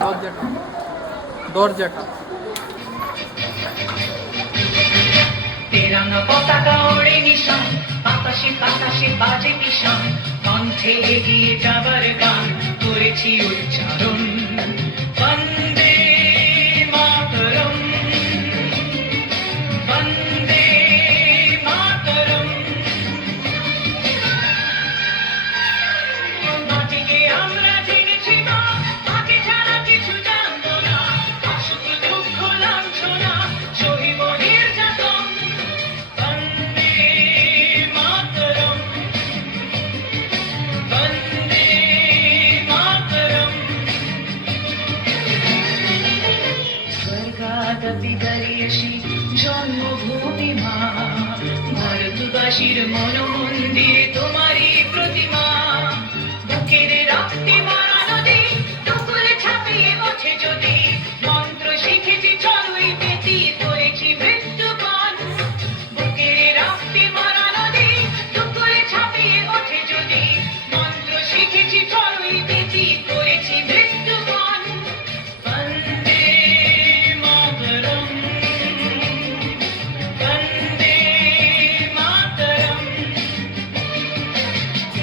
দরজা খান দরজা খান তেরাঙ্গা পতাকা ওড়ে নিশান বাতাসে বাতাসে বাজে ভীষণ কণ্ঠে এগিয়ে জন্মভূমি মা ভারতবাসীর মনমন্দিরে। তোমারই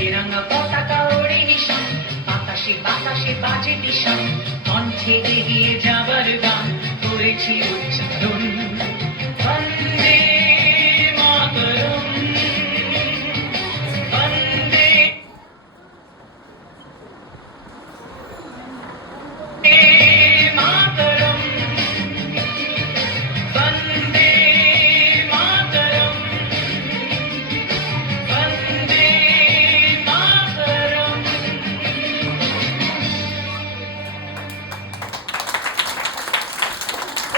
তিরঙ্গা পতাকা ওড়ে নিশান বাতাসে বাতাসে বাজে নিশান। কণ্ঠে এগিয়ে যাবার গান করেছি